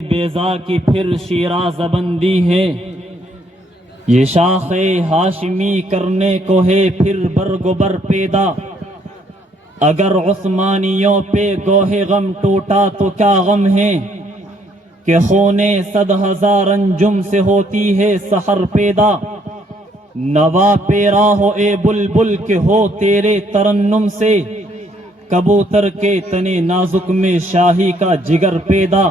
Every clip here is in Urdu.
بیضا کی پھر شیراز بندی ہے، یہ شاخ ہاشمی کرنے کو ہے پھر برگ و بر پیدا۔ اگر عثمانیوں پہ گوہ غم ٹوٹا تو کیا غم ہے کہ خون 100,000 انجم سے ہوتی ہے سحر پیدا۔ نوا پیرا ہو اے بلبل کہ ہو تیرے ترنم سے، کبوتر کے تنے نازک میں شاہی کا جگر پیدا۔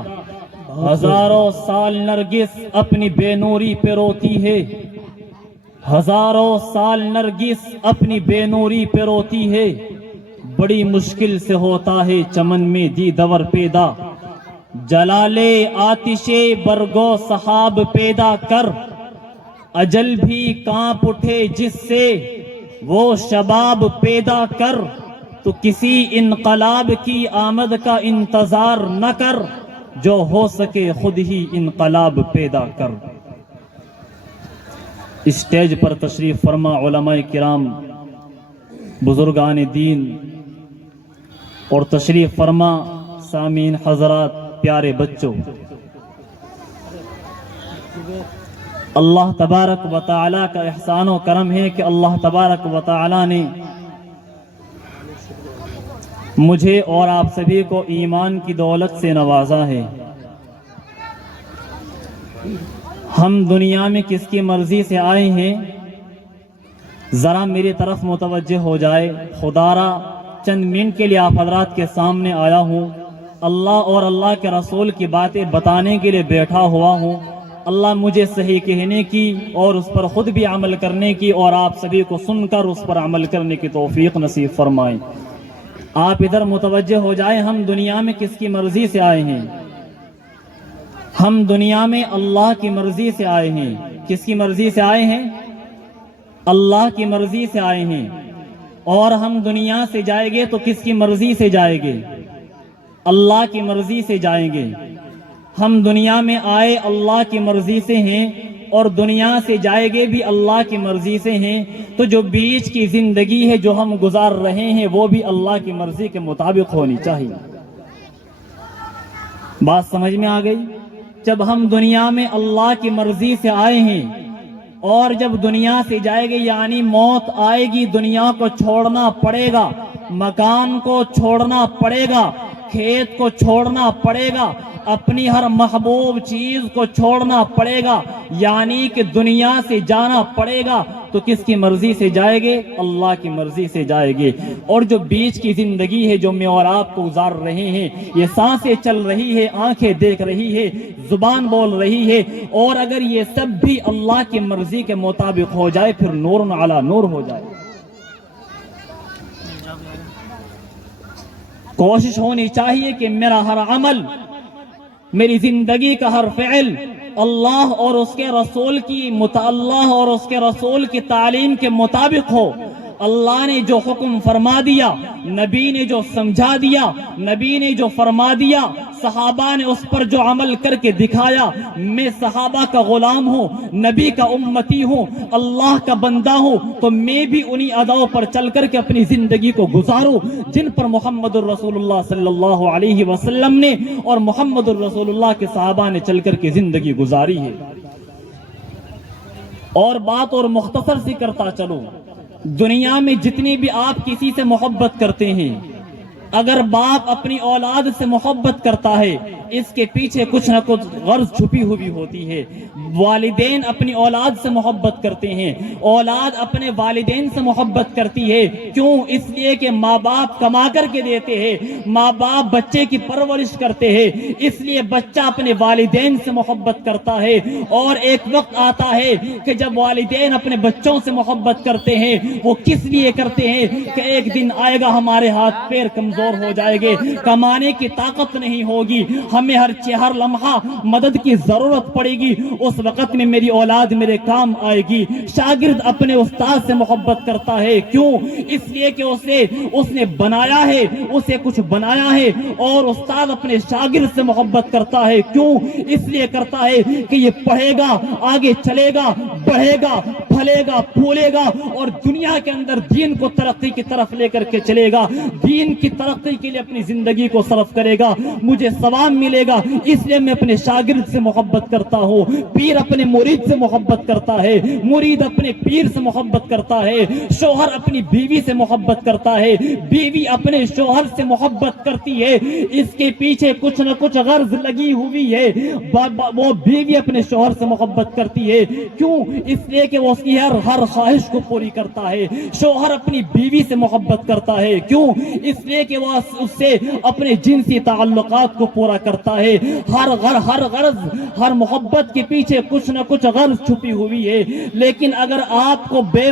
ہزاروں سال نرگس اپنی بے نوری پہ روتی ہے، ہزاروں سال نرگس اپنی بے نوری پہ روتی ہے، بڑی مشکل سے ہوتا ہے چمن میں دیدور پیدا۔ جلال آتش برگو صحاب پیدا کر، اجل بھی کانپ اٹھے جس سے وہ شباب پیدا کر۔ تو کسی انقلاب کی آمد کا انتظار نہ کر، جو ہو سکے خود ہی انقلاب پیدا کر۔ اسٹیج پر تشریف فرما علماء کرام، بزرگان دین اور تشریف فرما سامعین حضرات، پیارے بچوں، اللہ تبارک و تعالی کا احسان و کرم ہے کہ اللہ تبارک و تعالی نے مجھے اور آپ سبھی کو ایمان کی دولت سے نوازا ہے۔ ہم دنیا میں کس کی مرضی سے آئے ہیں، ذرا میری طرف متوجہ ہو جائے۔ خدا را چند منٹ کے لیے آپ حضرات کے سامنے آیا ہوں، اللہ اور اللہ کے رسول کی باتیں بتانے کے لیے بیٹھا ہوا ہوں۔ اللہ مجھے صحیح کہنے کی اور اس پر خود بھی عمل کرنے کی، اور آپ سبھی کو سن کر اس پر عمل کرنے کی توفیق نصیب فرمائیں۔ آپ ادھر متوجہ ہو جائیں، ہم دنیا میں کس کی مرضی سے آئے ہیں؟ ہم دنیا میں اللہ کی مرضی سے آئے ہیں۔ کس کی مرضی سے آئے ہیں؟ اللہ کی مرضی سے آئے ہیں۔ اور ہم دنیا سے جائیں گے تو کس کی مرضی سے جائیں گے؟ اللہ کی مرضی سے جائیں گے۔ ہم دنیا میں آئے اللہ کی مرضی سے ہیں اور دنیا سے جائیں گے بھی اللہ کی مرضی سے ہیں، تو جو بیچ کی زندگی ہے جو ہم گزار رہے ہیں وہ بھی اللہ کی مرضی کے مطابق ہونی چاہیے۔ بات سمجھ میں آ گئی؟ جب ہم دنیا میں اللہ کی مرضی سے آئے ہیں اور جب دنیا سے جائے گے، یعنی موت آئے گی، دنیا کو چھوڑنا پڑے گا، مکان کو چھوڑنا پڑے گا، کھیت کو چھوڑنا پڑے گا، اپنی ہر محبوب چیز کو چھوڑنا پڑے گا، یعنی کہ دنیا سے جانا پڑے گا، تو کس کی مرضی سے جائے گے؟ اللہ کی مرضی سے جائے گے۔ اور جو بیچ کی زندگی ہے جو میں اور آپ کو گزار رہے ہیں، یہ سانسیں چل رہی ہے، آنکھیں دیکھ رہی ہے، زبان بول رہی ہے، اور اگر یہ سب بھی اللہ کی مرضی کے مطابق ہو جائے پھر نور علی نور ہو جائے۔ کوشش ہونی چاہیے کہ میرا ہر عمل، میری زندگی کا ہر فعل اللہ اور اس کے رسول کی تعلیم کے مطابق ہو۔ اللہ نے جو حکم فرما دیا، نبی نے جو سمجھا دیا، نبی نے جو فرما دیا، صحابہ نے اس پر جو عمل کر کے دکھایا، میں صحابہ کا غلام ہوں، نبی کا امتی ہوں، اللہ کا بندہ ہوں، تو میں بھی انہی اداؤں پر چل کر کے اپنی زندگی کو گزاروں جن پر محمد الرسول اللہ صلی اللہ علیہ وسلم نے اور محمد الرسول اللہ کے صحابہ نے چل کر کے زندگی گزاری ہے۔ اور بات اور مختصر سی کرتا چلو، دنیا میں جتنی بھی آپ کسی سے محبت کرتے ہیں، اگر باپ اپنی اولاد سے محبت کرتا ہے، اس کے پیچھے کچھ نہ کچھ غرض چھپی ہوئی ہوتی ہے۔ والدین اپنی اولاد سے محبت کرتے ہیں، اولاد اپنے والدین سے محبت کرتی ہے، کیوں؟ اس لیے کہ ماں باپ کما کر کے دیتے ہیں، ماں باپ بچے کی پرورش کرتے ہیں، اس لیے بچہ اپنے والدین سے محبت کرتا ہے۔ اور ایک وقت آتا ہے کہ جب والدین اپنے بچوں سے محبت کرتے ہیں، وہ کس لیے کرتے ہیں کہ ایک دن آئے گا ہمارے ہاتھ پیر کمزور ہو جائے گے، کمانے کی طاقت نہیں ہوگی، ہمیں ہر لمحہ مدد کی ضرورت پڑے گی، اس وقت میں میری اولاد میرے کام آئے گی۔ شاگرد اپنے استاد سے محبت کرتا ہے، کیوں؟ اس لیے کہ اس نے بنایا ہے، اسے کچھ بنایا ہے۔ اور استاد اپنے شاگرد سے محبت کرتا ہے، کیوں؟ اس لیے کرتا ہے کہ یہ پڑھے گا، آگے چلے گا، بڑھے گا، پھلے گا، پھولے گا اور دنیا کے اندر دین کو ترقی کی طرف لے کر کے چلے گا، دین کی ترقی کے لیے اپنی زندگی کو صرف کرے گا، مجھے ثواب ملے گا۔ اس لیے میں اپنے شاگرد سے محبت کرتا ہوں، پیر اپنے مرید سے محبت کرتا ہے، مرید اپنے پیر سے محبت کرتا ہے، شوہر اپنی بیوی سے محبت کرتا ہے، بیوی اپنے شوہر سے محبت کرتی ہے۔ اس کے پیچھے کچھ نہ کچھ غرض لگی ہوئی ہے۔ وہ بیوی اپنے شوہر سے محبت کرتی ہے، کیوں؟ اس لیے کہ وہ اس کی ہر خواہش کو پوری کرتا ہے۔ شوہر اپنی بیوی سے محبت کرتا ہے، کیوں؟ اس لیے کہ وہ اس سے اپنے جنسی تعلقات کو پورا کرتا ہے۔ ہر غرض، ہر محبت کے پیچھے کچھ نہ کچھ غرض چھپی ہوئی ہے۔ لیکن اگر آپ کو بے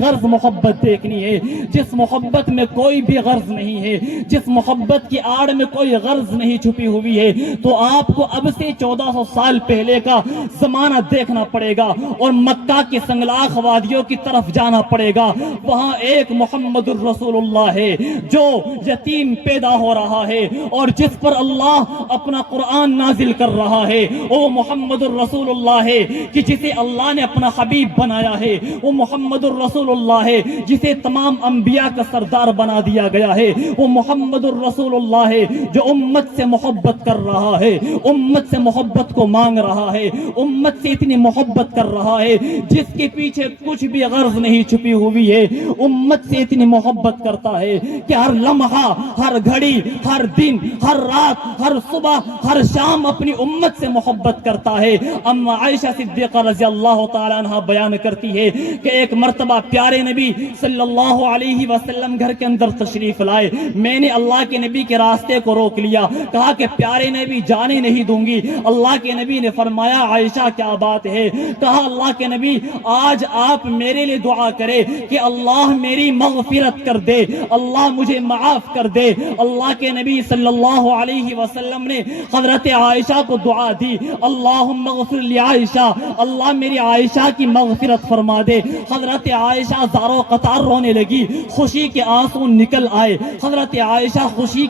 غرض محبت دیکھنی ہے، جس محبت میں کوئی بھی غرض نہیں ہے، جس محبت کی آڑ میں کوئی غرض نہیں چھپی ہوئی ہے، تو آپ کو اب سے 1400 سال پہلے کا زمانہ دیکھنا پڑے گا اور مکہ کے سنگلاخ وادیوں کی طرف جانا پڑے گا۔ وہاں ایک محمد الرسول اللہ ہے جو یتیم پیدا ہو رہا ہے اور جس پر اللہ اپنا قرآن نازل کر رہا ہے۔ وہ محمد الرسول اللہ ہے کہ جسے اللہ نے اپنا حبیب بنایا ہے۔ وہ محمد الرسول اللہ ہے جسے تمام انبیاء کا سردار بنا دیا گیا ہے۔ وہ محمد الرسول اللہ ہے جو امت سے محبت کر رہا ہے، امت سے محبت کو مانگ رہا ہے، امت سے اتنی محبت کر رہا ہے جس کے پیچھے کچھ بھی غرض نہیں چھپی ہوئی ہے۔ امت سے اتنی محبت کرتا ہے کہ ہر لمحہ، ہر گھڑی، ہر دن، ہر رات، ہر صبح، ہر شام اپنی امت سے محبت کرتا ہے۔ اما عائشہ صدیقہ رضی اللہ تعالیٰ عنہ بیان کرتی ہے کہ ایک مرتبہ پیارے نبی صلی اللہ علیہ وسلم گھر کے اندر تشریف لائے، میں نے اللہ کے نبی کے راستے کو روک لیا، کہا کہ پیارے نبی جانے نہیں دوں گی۔ اللہ کے نبی نے فرمایا عائشہ کیا بات ہے؟ کہا اللہ کے نبی آج آپ میرے لیے دعا کرے کہ اللہ میری مغفرت کر دے، اللہ مجھے معاف کر دے۔ اللہ کے نبی صلی اللہ علیہ وسلم نے حضرت عائشہ کو دعا دی، اللہم اغفر لی عائشہ، اللہ میری عائشہ کی مغفرت فرما دے۔ حضرت عائشہ زارو قطار رونے لگی، خوشی کے آنسو نکل آئے۔ حضرت عائشہ خوشی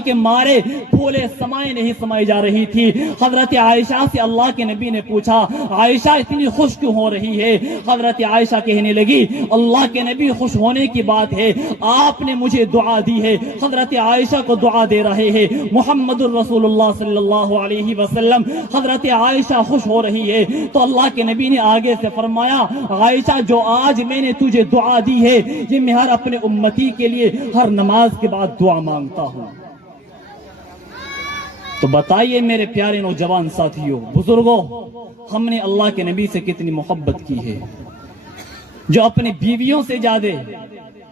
کے مارے پھولے سمائے نہیں سمائی جا رہی تھی۔ حضرت عائشہ سے اللہ کے نبی نے پوچھا عائشہ اتنی خوش کیوں ہو رہی ہے؟ حضرت عائشہ کہنے لگی اللہ کے نبی خوش ہونے کی بات ہے، آپ نے مجھے دعا دی ہے۔ حضرت عائشہ کو دعا دے رہے ہیں محمد الرسول اللہ صلی اللہ علیہ وسلم، حضرت عائشہ خوش ہو رہی ہے تو اللہ کے نبی نے آگے سے فرمایا عائشہ جو آج میں نے تجھے دعا دی ہے یہ میں ہر اپنے امتی کے لیے ہر نماز کے بعد دعا مانگتا ہوں۔ تو بتائیے میرے پیارے نوجوان ساتھیوں، بزرگوں، ہم نے اللہ کے نبی سے کتنی محبت کی ہے، جو اپنی بیویوں سے زیادہ،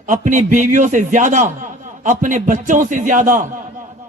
اپنی بیویوں سے زیادہ، اپنے بچوں سے زیادہ،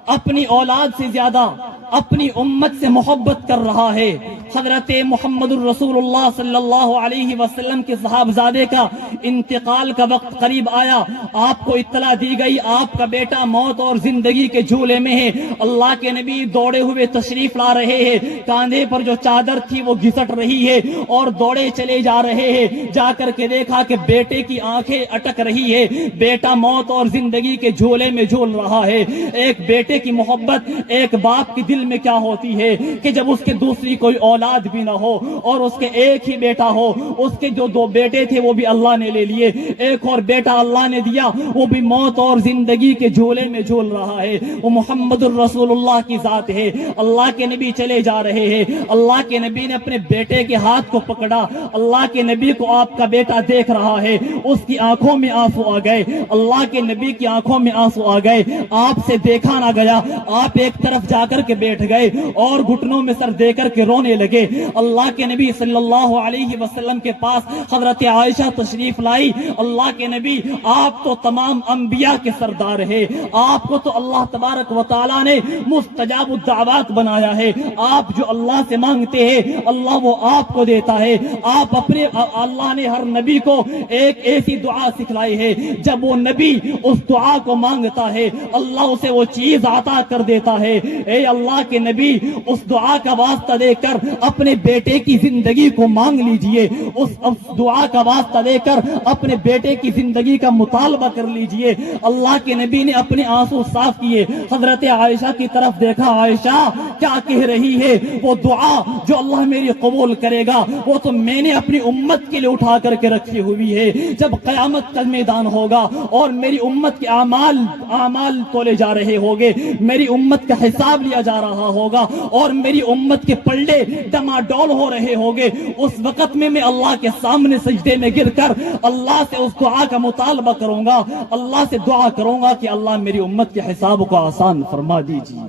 اپنی اولاد سے زیادہ اپنی امت سے محبت کر رہا ہے۔ حضرت محمد الرسول اللہ صلی اللہ علیہ وسلم کے صاحبزادے کا انتقال کا وقت قریب آیا، آپ کو اطلاع دی گئی آپ کا بیٹا موت اور زندگی کے جھولے میں ہے۔ اللہ کے نبی دوڑے ہوئے تشریف لا رہے ہیں، کاندھے پر جو چادر تھی وہ گھسٹ رہی ہے اور دوڑے چلے جا رہے ہیں۔ جا کر کے دیکھا کہ بیٹے کی آنکھیں اٹک رہی ہے، بیٹا موت اور زندگی کے جھولے میں جھول رہا ہے۔ ایک بیٹے کی محبت ایک باپ کی دل میں کیا ہوتی ہے کہ جب اس کے دوسری کوئی اولاد بھی نہ ہو اور اس کے ایک ہی بیٹا ہو، اس کے جو دو بیٹے تھے وہ بھی اللہ نے لے لیے، ایک اور بیٹا اللہ نے دیا وہ بھی موت اور زندگی کے جھولے میں جھول رہا ہے۔ وہ محمد الرسول اللہ کی ذات ہے۔ اللہ کے نبی چلے جا رہے ہیں، اللہ کے نبی نے اپنے بیٹے کے ہاتھ کو پکڑا، اللہ کے نبی کو آپ کا بیٹا دیکھ رہا ہے، اس کی آنکھوں میں آنسو آ گئے، اللہ کے نبی کی آنکھوں میں آنسو آ گئے، آپ سے دیکھا نہ گیا، آپ ایک طرف جا کر کے بیٹھ گئے اور گھٹنوں میں سر دے کر کے رونے لگے۔ اللہ کے نبی صلی اللہ علیہ وسلم کے پاس حضرت عائشہ تشریف لائی، اللہ کے نبی آپ تو تمام انبیاء کے سردار ہے، آپ کو تو اللہ تبارک و تعالیٰ نے مستجاب الدعوات بنایا ہے، آپ جو اللہ سے مانگتے ہیں اللہ وہ آپ کو دیتا ہے۔ آپ اپنے اللہ نے ہر نبی کو ایک ایسی دعا سکھلائی ہے جب وہ نبی اس دعا کو مانگتا ہے اللہ اسے وہ چیز عطا کر دیتا ہے۔ اے اللہ اللہ کے نبی اس دعا کا واسطہ دے کر اپنے بیٹے کی زندگی کو مانگ لیجئے، اس دعا کا واسطہ دے کر اپنے بیٹے کی زندگی کا مطالبہ کر لیجئے۔ اللہ کے نبی نے اپنے آنسو صاف کیے، حضرت عائشہ کی طرف دیکھا، عائشہ کیا کہہ رہی ہے؟ وہ دعا جو اللہ میری قبول کرے گا وہ تو میں نے اپنی امت کے لیے اٹھا کر کے رکھی ہوئی ہے۔ جب قیامت کا میدان ہوگا اور میری امت کے اعمال تولے جا رہے ہوگے، میری امت کا حساب لیا جا رہا ہوگا اور میری امت کے پلڑے ڈماڈول ہو رہے ہوگے، اس وقت میں اللہ کے سامنے سجدے میں گر کر اللہ سے اس دعا کا مطالبہ کروں گا، اللہ سے دعا کروں گا کہ اللہ میری امت کے حساب کو آسان فرما دیجیے۔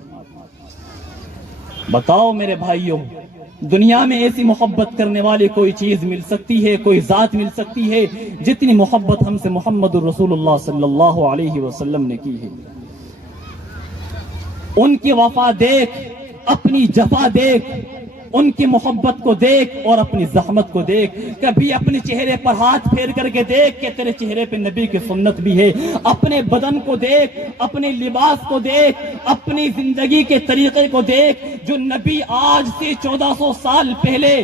بتاؤ میرے بھائیوں، دنیا میں ایسی محبت کرنے والی کوئی چیز مل سکتی ہے، کوئی ذات مل سکتی ہے جتنی محبت ہم سے محمد الرسول اللہ صلی اللہ علیہ وسلم نے کی ہے؟ ان کی وفا دیکھ، اپنی جفا دیکھ، ان کی محبت کو دیکھ اور اپنی زحمت کو دیکھ۔ کبھی اپنے چہرے پر ہاتھ پھیر کر کے دیکھ کہ تیرے چہرے پہ نبی کی سنت بھی ہے۔ اپنے بدن کو دیکھ، اپنے لباس کو دیکھ، اپنی زندگی کے طریقے کو دیکھ، جو نبی آج سے 1400 سال پہلے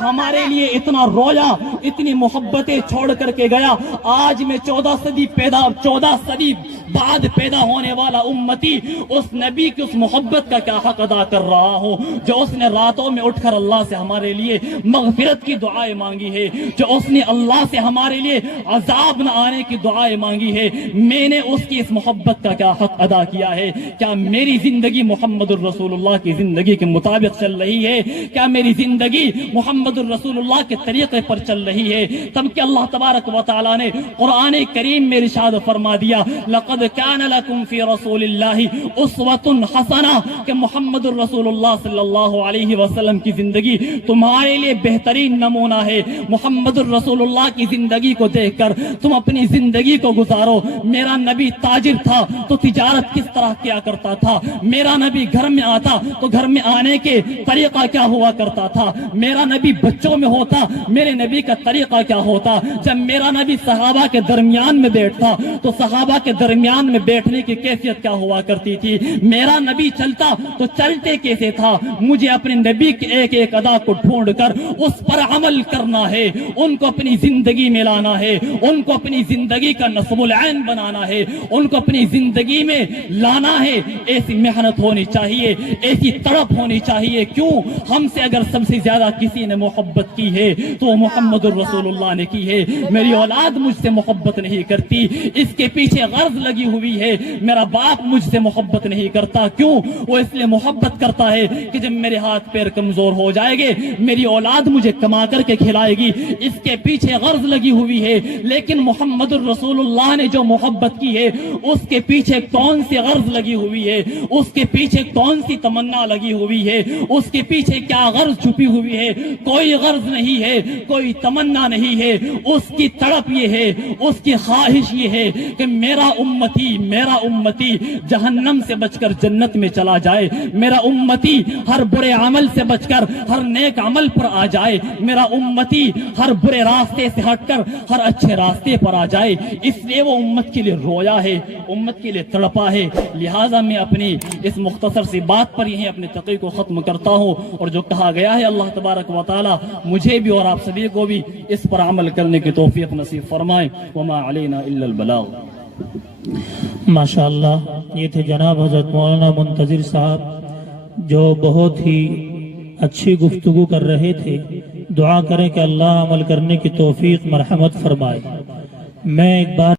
ہمارے لیے اتنا رویا، اتنی محبتیں چھوڑ کر کے گیا۔ آج میں 14 صدی بعد پیدا ہونے والا امتی اس نبی کی اس محبت کا کیا حق ادا کر رہا ہوں، جو اس نے راتوں میں اٹھ کر اللہ سے ہمارے لیے مغفرت کی دعائیں مانگی ہے، جو اس نے اللہ سے ہمارے لیے عذاب نہ آنے کی دعائیں مانگی ہے۔ میں نے اس کی اس محبت کا کیا حق ادا کیا ہے؟ کیا میری زندگی محمد الرسول اللہ کی زندگی کے مطابق چل رہی ہے؟ کیا میری زندگی محمد الرسول اللہ کے طریقے پر چل رہی ہے؟ تب کہ اللہ تبارک و تعالی نے قرآن کریم میں ارشاد فرما دیا، لقد كان لكم في رسول الله اسوة حسنہ، کہ محمد الرسول اللہ صلی اللہ علیہ وسلم کی زندگی تمہارے لیے بہترین نمونہ ہے۔ محمد الرسول اللہ کی زندگی کو دیکھ کر تم اپنی زندگی کو گزارو۔ میرا نبی تاجر تھا تو تجارت کس طرح کیا کرتا تھا؟ میرا نبی گھر میں آتا تو گھر میں آنے کے طریقہ کیا ہوا کرتا تھا؟ میرا نبی بچوں میں ہوتا، میرے نبی کا طریقہ کیا ہوتا؟ جب میرا نبی صحابہ کے درمیان میں بیٹھتا تو صحابہ کے درمیان میں بیٹھنے کی کیفیت کیا ہوا کرتی تھی؟ میرا نبی چلتا تو چلتے کیسے تھا؟ مجھے اپنے نبی کے ایک ایک ادا کو ڈھونڈ کر اس پر عمل کرنا ہے، ان کو اپنی زندگی میں لانا ہے، ان کو اپنی زندگی کا نصب العین بنانا ہے، ان کو اپنی زندگی میں لانا ہے۔ ایسی محنت ہونی چاہیے، ایسی تڑپ ہونی چاہیے۔ کیوں؟ ہم سے اگر سب سے زیادہ کسی نے محبت کی ہے تو وہ محمد الرسول اللہ نے کی ہے۔ میری اولاد مجھ سے محبت نہیں کرتی، اس کے پیچھے غرض لگی ہوئی ہے۔ میرا باپ مجھ سے محبت نہیں کرتا، کیوں؟ وہ اس لیے محبت کرتا ہے کہ جب میرے ہاتھ پیر کمزور ہو جائے گے میری اولاد مجھے کما کر کے کھلائے گی، اس کے پیچھے غرض لگی ہوئی ہے۔ لیکن محمد الرسول اللہ نے جو محبت کی ہے اس کے پیچھے کون سی غرض لگی ہوئی ہے؟ اس کے پیچھے کون سی تمنا لگی ہوئی ہے؟ اس کے پیچھے کیا غرض چھپی ہوئی ہے؟ کوئی غرض نہیں ہے، کوئی تمنا نہیں ہے۔ اس کی تڑپ یہ ہے، اس کی خواہش یہ ہے کہ میرا امتی جہنم سے بچ کر جنت میں چلا جائے، میرا امتی ہر برے عمل سے بچ کر ہر نیک عمل پر آ جائے، میرا امتی ہر برے راستے سے ہٹ کر ہر اچھے راستے پر آ جائے۔ اس لیے وہ امت کے لیے رویا ہے، امت کے لیے تڑپا ہے۔ لہٰذا میں اپنی اس مختصر سی بات پر یہیں اپنے تقریر کو ختم کرتا ہوں، اور جو کہا گیا ہے اللہ تبارک و تعالی مجھے بھی اور آپ سبھی کو بھی اس پر عمل کرنے کی توفیق نصیب فرمائے۔ وما علینا الا البلاغ۔ ماشاءاللہ، یہ تھے جناب حضرت مولانا منتظر صاحب جو بہت ہی اچھی گفتگو کر رہے تھے۔ دعا کریں کہ اللہ عمل کرنے کی توفیق مرحمت فرمائے۔ میں ایک بار